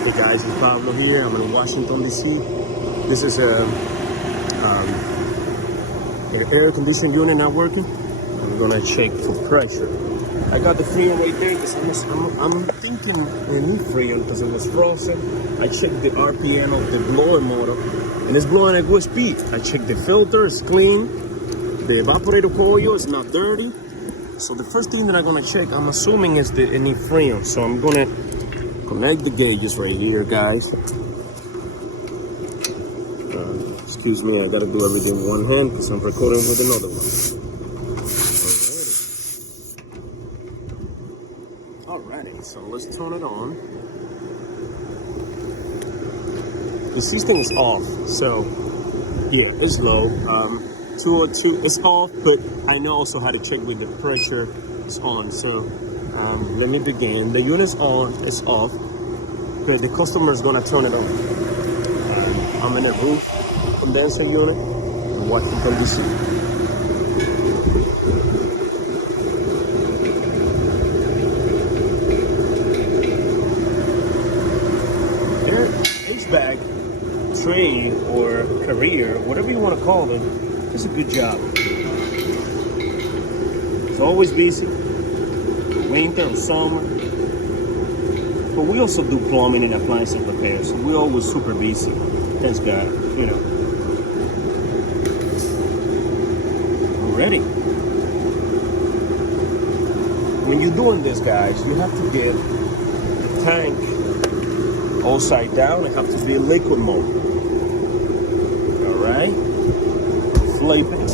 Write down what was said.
Hey guys, it's Pablo here. I'm in Washington, D.C. This is an air conditioning unit not working. I'm gonna check for pressure. I got the Freon right there because I'm thinking a new Freon because it was frozen. I checked the RPM of the blower motor and it's blowing at good speed. I checked the filter, it's clean. The evaporator coil is not dirty. So the first thing that I'm gonna check, I'm assuming, is the any Freon. So I'm gonna connect the gauges right here, guys. Excuse me, I gotta do everything with one hand because I'm recording with another one. Alrighty, so let's turn it on. The system is off, so yeah, it's low. 202, it's off, but I know also how to check with the pressure is on. So let me begin. The unit's on, it's off, but the customer is gonna turn it on. I'm in a roof condenser unit in Washington, D.C. Their HVAC trade or career, whatever you want to call them, it's a good job. It's always busy, winter and summer. But we also do plumbing and appliance repairs, so we're always super busy. Thanks God, you know. We're ready. When you're doing this, guys, you have to get the tank upside down. It have to be liquid mode. All right. Flip it.